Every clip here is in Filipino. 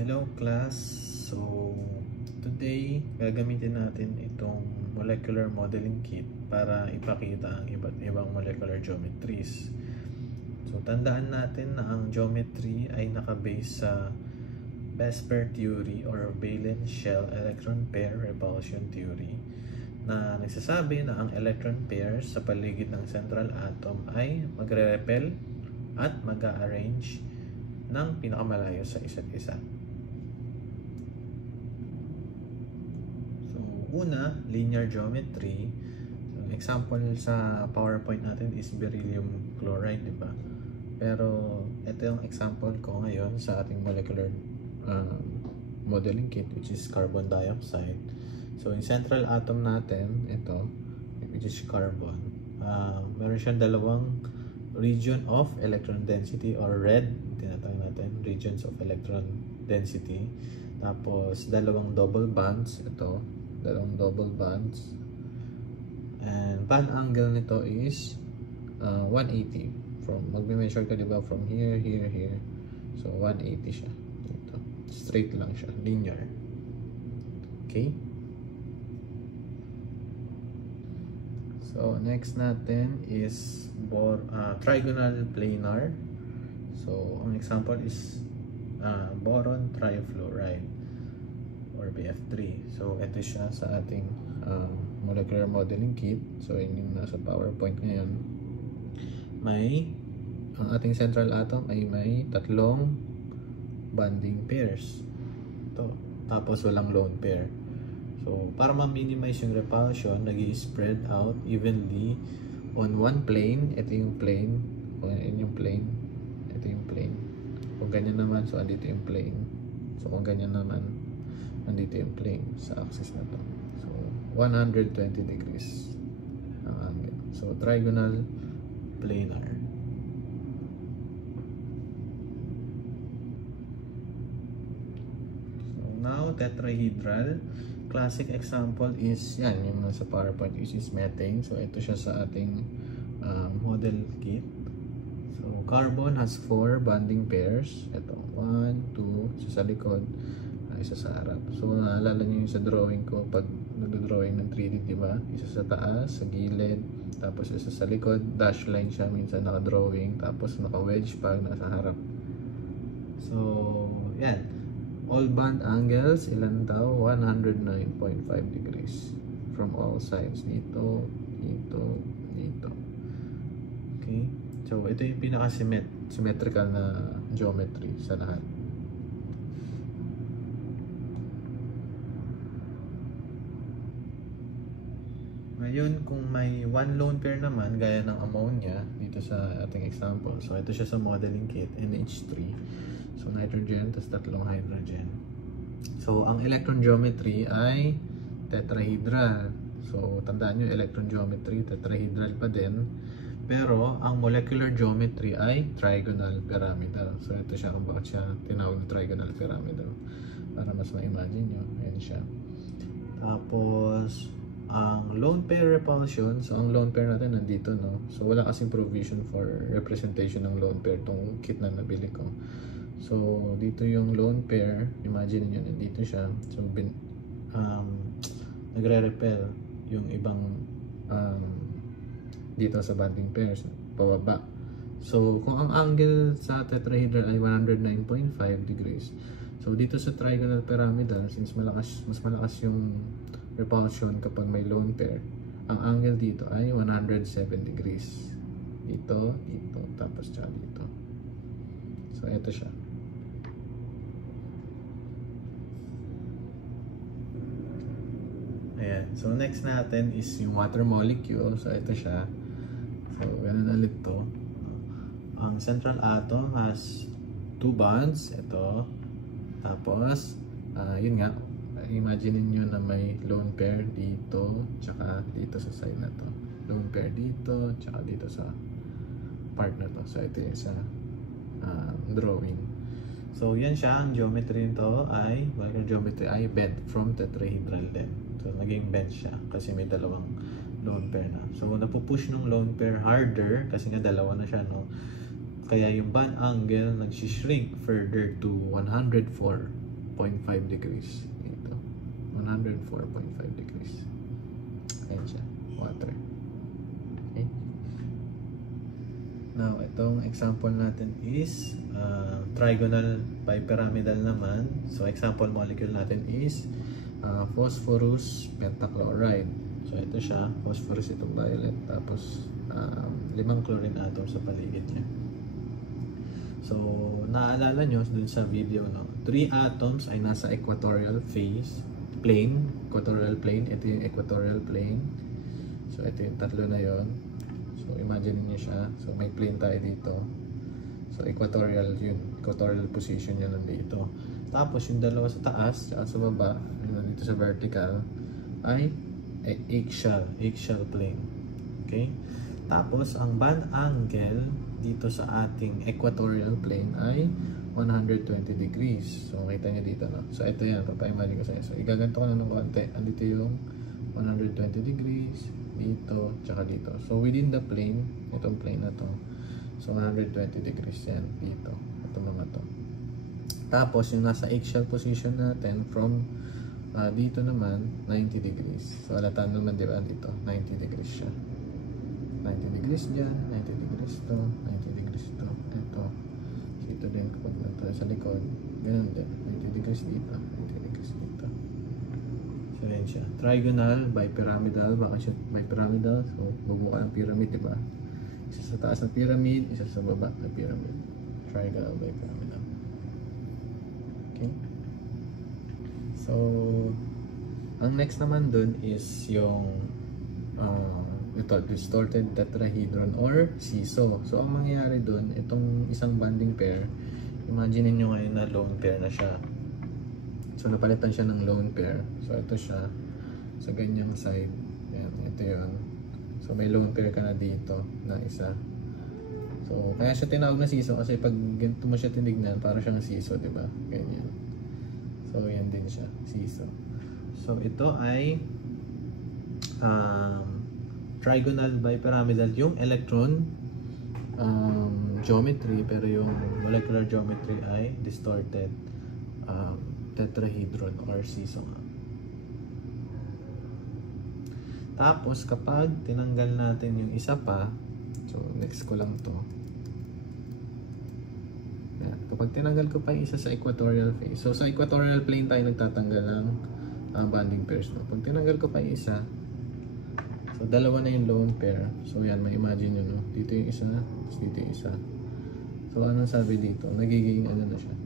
Hello class! So, today gagamitin natin itong molecular modeling kit para ipakita ang iba't ibang molecular geometries. So, tandaan natin na ang geometry ay nakabase sa Besper theory or valence shell electron pair repulsion theory na nagsasabi na ang electron pairs sa paligid ng central atom ay magre-repel at mag-a-arrange ng pinakamalayo sa isa't isa. So, una, linear geometry. So, example sa PowerPoint natin is beryllium chloride, di ba? Pero ito yung example ko ngayon sa ating molecular modeling kit, which is carbon dioxide. So, yung central atom natin, ito, which is carbon, meron siyang dalawang region of electron density or red, tinatawag natin regions of electron density. Tapos dalawang double bonds, ito dalawang double bonds, and bond angle nito is 180. From magme-measure ka, diba, from here, so 180 siya dito. Straight lang siya, linear. Okay, so next natin is trigonal planar. So, ang example is boron trifluoride or BF3. So, ito siya sa ating molecular modeling kit. So, yun yung nasa PowerPoint ngayon. Ang ating central atom ay may tatlong bonding pairs. Ito. Tapos, walang lone pair. So, para ma-minimize yung repulsion, nag-i-spread out evenly on one plane. Ito yung plane. Ito yung plane. Kung ganyan naman, so andito yung plane. So kung ganyan naman, andito yung plane sa axis na to. So 120 degrees ang angle. So trigonal planar. So now tetrahedral. Classic example is yan, yung nasa PowerPoint, which is methane. So ito siya sa ating model kit. So carbon has 4 bonding pairs. Ito, 1, 2, isa sa likod, isa sa harap. So naalala nyo yung sa drawing ko pag nagdo-drawing ng 3D, diba? Isa sa taas, sa gilid, tapos isa sa likod, dash line siya, minsan naka-drawing, tapos naka-wedge pag nasa harap. So yan, all bond angles, ilan daw? 109.5 degrees from all sides. Dito, dito, dito. Okay, so ito yung pinaka-symmetrical na geometry sa lahat. Ngayon, kung may one lone pair naman, gaya ng ammonia, dito sa ating example. So ito siya sa modeling kit, NH3. So nitrogen, tapos tatlong hydrogen. So ang electron geometry ay tetrahedral. So tandaan nyo, electron geometry, tetrahedral pa din. Pero ang molecular geometry ay trigonal pyramidal. So ito siya kung bakit siya tinawag na trigonal pyramidal. Para mas ma-imagine nyo. Ayan siya. Tapos ang lone pair repulsion. So ang lone pair natin nandito, no? So wala kasing provision for representation ng lone pair itong kit na nabili ko. So dito yung lone pair. Imagine nyo, nandito siya. So nagre-repel yung ibang dito sa bonding pairs pababa. So kung ang angle sa tetrahedral ay 109.5 degrees, so dito sa trigonal pyramidal, since mas malakas yung repulsion kapag may lone pair, ang angle dito ay 107 degrees. Dito, dito, tapos dito. So ito siya. Ayan. So next natin is yung water molecule. So ito siya. So ganun ulit to. Ang central atom has 2 bonds. Ito. Tapos yun nga, imagine niyo na may lone pair dito, tsaka dito sa side na to. Lone pair dito, tsaka dito sa part na to. So ito yung sa drawing. So yan siya, ang geometry nito ay, molecular geometry ay bent from tetrahedral din. So naging bent siya kasi may dalawang lone pair na. So napupush ng lone pair harder kasi nga dalawa na siya, no? Kaya yung bond angle nag-shrink further to 104 104.5 degrees. Dito. 104.5 degrees. Ayan siya. Water. Okay. Now, itong example natin is trigonal bipyramidal naman. So, example molecule natin is phosphorus pentachloride. So, ito siya. Phosphorus itong violet. Tapos, 5 chlorine atom sa paligid niya. So, naalala nyo dun sa video, no? 3 atoms ay nasa equatorial phase, plane, equatorial plane. Ito yung equatorial plane. So, ito yung tatlo na yon. So, imagine niyo siya. So, may plane tayo dito. So, equatorial yun. Equatorial position yan nandito. Tapos, yung dalawa sa taas, at sa baba, dito sa vertical, ay axial plane. Okay? Tapos, ang band angle dito sa ating equatorial plane ay 120 degrees. So, makita nyo dito, no? So, ito yan. Papa-imagine ko sa inyo. So, igaganto ko na ng konti. Andito yung 120 degrees. Dito, tsaka dito. So, within the plane, itong plane na to. So, 120 degrees yan. Dito. Ito mga to. Tapos, yung nasa axial position natin, from dito naman, 90 degrees. So, alatan naman, di ba? Dito, 90 degrees siya. 90 degrees dyan, 90 degrees to, 90 degrees to, ito. Dito din kapag nito sa likod, ganun din, 90 degrees dito, 90 degrees dito. So, yan siya. Trigonal, bipyramidal, baka siya bipyramidal, so bubuka ng pyramid, diba? Isa sa taas ng pyramid, isa sa baba ng pyramid. Trigonal, bipyramidal. Okay? So, ang next naman dun is yung ito, distorted tetrahedron or SISO. So, ang mangyayari dun, itong isang bonding pair, imagine niyo ngayon na lone pair na siya. So, napalitan siya ng lone pair. So, ito siya. Sa ganyang side. Yan, ito yun. So, may lone pair ka na dito na isa. So, kaya siya tinawag na SISO kasi pag ganito mo siya tinignan, para siyang SISO, diba? Ganyan. So, yan din siya. SISO. So, ito ay trigonal bipyramidal yung electron geometry, pero yung molecular geometry ay distorted tetrahedron or SISO. Tapos kapag tinanggal natin yung isa pa, so next ko lang to. Yan. Kapag tinanggal ko pa yung isa sa equatorial phase, so sa equatorial plane tayo nagtatanggal ng bonding pairs, no? Pag tinanggal ko pa yung isa, so, dalawa na yung lone pair. So, yan, may imagine nyo, no? Dito yung isa, dito yung isa. So, anong sabi dito? Nagiging, ano na siya?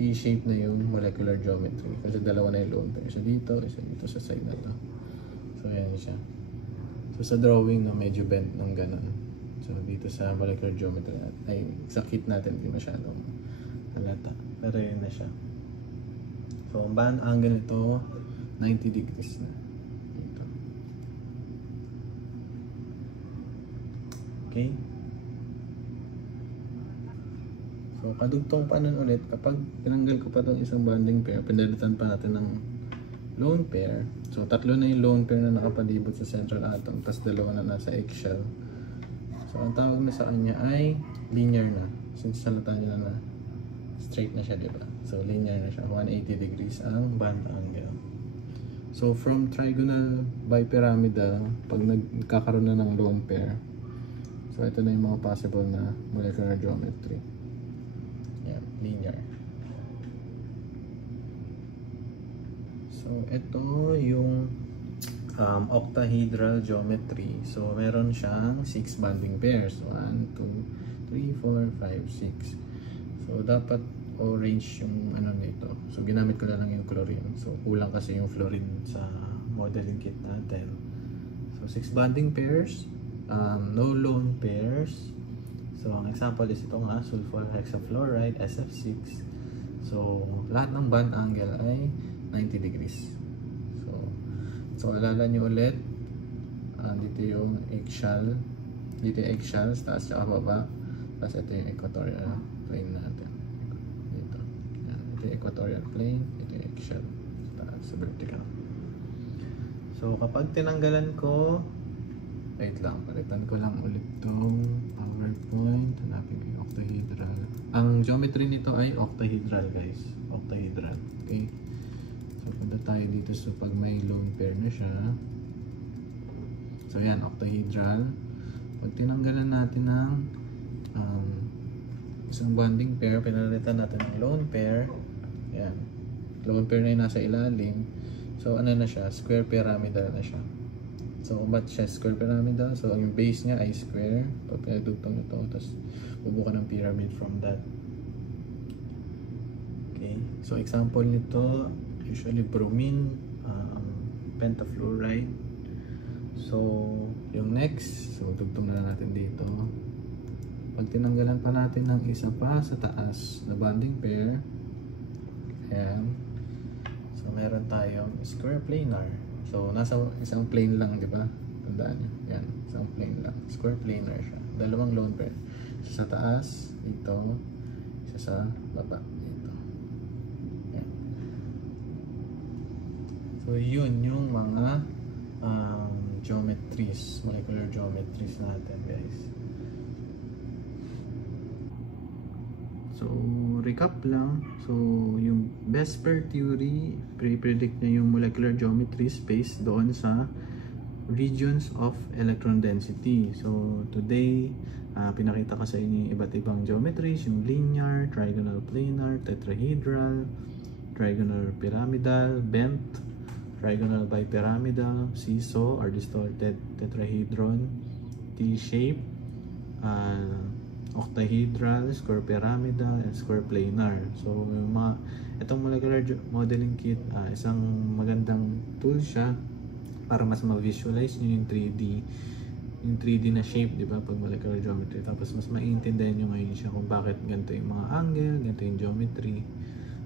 T-shape na yung molecular geometry. Kasi dalawa na yung lone pair. So, dito, isa dito sa side na to. So, yan siya. So, sa drawing, no, medyo bent ng ganun. So, dito sa molecular geometry, ay, sa kit natin, hindi masyadong halata. Pero yan na siya. So, ang band angle nito, 90 degrees na. Okay? So, kadugtong pa nun ulit, kapag tinanggal ko pa itong isang bonding pair, pinalitan pa natin ng lone pair. So, tatlo na yung lone pair na nakapalibot sa central atom, tapos dalawa na nasa eggshell. So, ang tawag na sa kanya ay linear na. Since salata nyo na straight na siya, diba? So, linear na siya. 180 degrees ang band angle. So, from trigonal bipyramidal, pag nagkakaroon na ng lone pair, so, ito na yung mga possible na molecular geometry. Yan, linear. So, ito yung octahedral geometry. So, meron siyang 6 bonding pairs. 1, 2, 3, 4, 5, 6. So, dapat orange yung ano nito. So, ginamit ko na lang yung chlorine. So, kulang kasi yung fluorine sa modeling kit natin. So, 6 bonding pairs. No lone pairs. So, ang example is itong sulfur hexafluoride, SF6. So, lahat ng bond angle ay 90 degrees. So alala nyo ulit, dito yung eggshell. Dito yung eggshell, taas at baba. Tapos ito yung equatorial plane natin. Dito. Yan. Ito yung equatorial plane, ito yung eggshell. Taas sa vertical. So, kapag tinanggalan ko, wait lang, palitan ko lang ulit tong PowerPoint. Hanapin ko yung octahedral. Ang geometry nito ay octahedral guys. Octahedral. Okay. So punta tayo dito sa pag may lone pair na siya. So yan, octahedral. Pag tinanggalan natin ng isang bonding pair, pinalitan natin ng lone pair. Yan. Lone pair na yung nasa ilalim. So ano na siya? Square pyramidal na siya. So ba't siya square pyramidal? So yung base niya ay square. Pag pinagdugtong ito, tapos bubuka ng pyramid from that. Okay. So example nito, usually bromine, pentafluoride. So yung next, so dugtong na natin dito. Pag tinanggalan pa natin ng isa pa sa taas na bonding pair, ayan. So meron tayong square planar. So nasa isang plane lang, di ba? Tandaan nyo. Yan, isang plane lang. Square planar siya. Dalawang lone pair. Isa sa taas, dito. Isa sa baba, dito. Yan. So yun yung mga geometries, molecular geometries natin guys. So recap lang. So yung best pair theory, pre-predict niya yung molecular geometries based doon sa regions of electron density. So today, pinakita ko sa inyo yung iba't ibang geometries, yung linear, trigonal planar, tetrahedral, trigonal pyramidal, bent, trigonal bipyramidal, seesaw or distorted tetrahedron, T-shape, octahedral, square pyramidal, and square planar. So yung itong molecular modeling kit, isang magandang tool siya para mas ma-visualize nyo yung 3D na shape, di ba, pag molecular geometry. Tapos mas maiintindihan nyo ngayon siya kung bakit ganito yung mga angle, ganito yung geometry.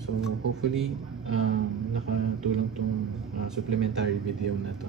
So hopefully nakatulong tong supplementary video na to.